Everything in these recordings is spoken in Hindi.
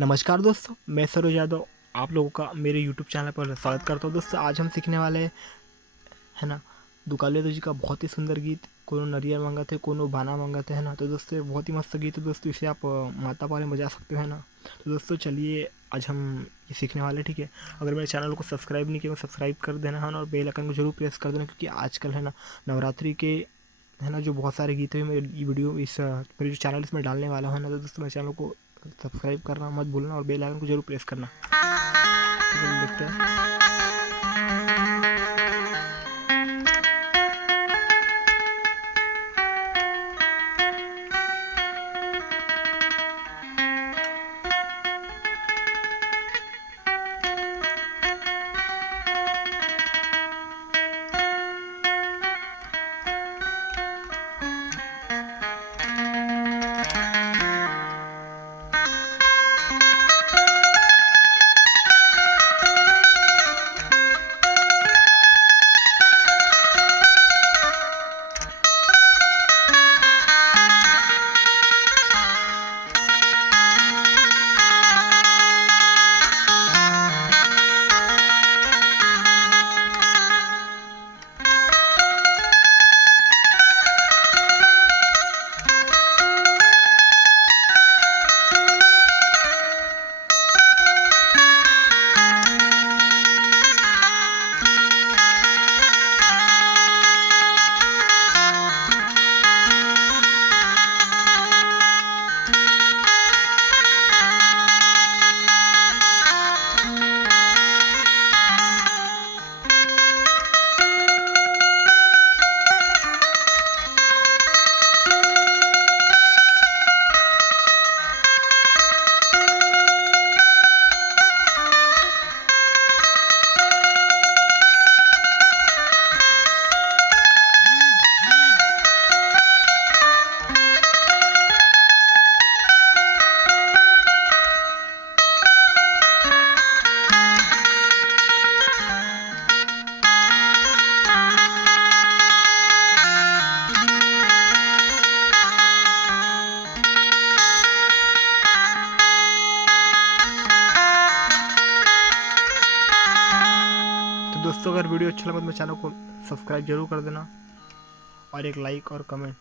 नमस्कार दोस्तों, मैं सरोज यादव आप लोगों का मेरे यूट्यूब चैनल पर स्वागत करता हूँ। दोस्तों आज हम सीखने वाले हैं, है ना, दुकाले जी का बहुत ही सुंदर गीत कोनो नरियर मंगत है कोनो भाना मंगत है ना। तो दोस्तों ये बहुत ही मस्त गीत है दोस्तों, इसे आप माता पारे में बजा सकते हो, है ना। तो दोस्तों चलिए आज हम ये सीखने वाले हैं, ठीक है। अगर मेरे चैनल को सब्सक्राइब नहीं किया तो सब्सक्राइब कर देना, है ना, और बेल आइकन को जरूर प्रेस कर देना, क्योंकि आजकल, है ना, नवरात्रि के, है ना, जो बहुत सारे गीत है मैं ये वीडियो मेरे जो चैनल इसमें डालने वाला हूँ, है ना। तो दोस्तों मेरे चैनल को सब्सक्राइब करना मत भूलना और बेल आइकन को जरूर प्रेस करना। तो चलिए देखते हैं। तो दोस्तों अगर वीडियो अच्छा लगा तो मेरे चैनल को सब्सक्राइब जरूर कर देना और एक लाइक और कमेंट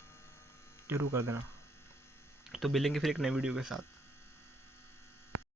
जरूर कर देना। तो मिलेंगे फिर एक नई वीडियो के साथ।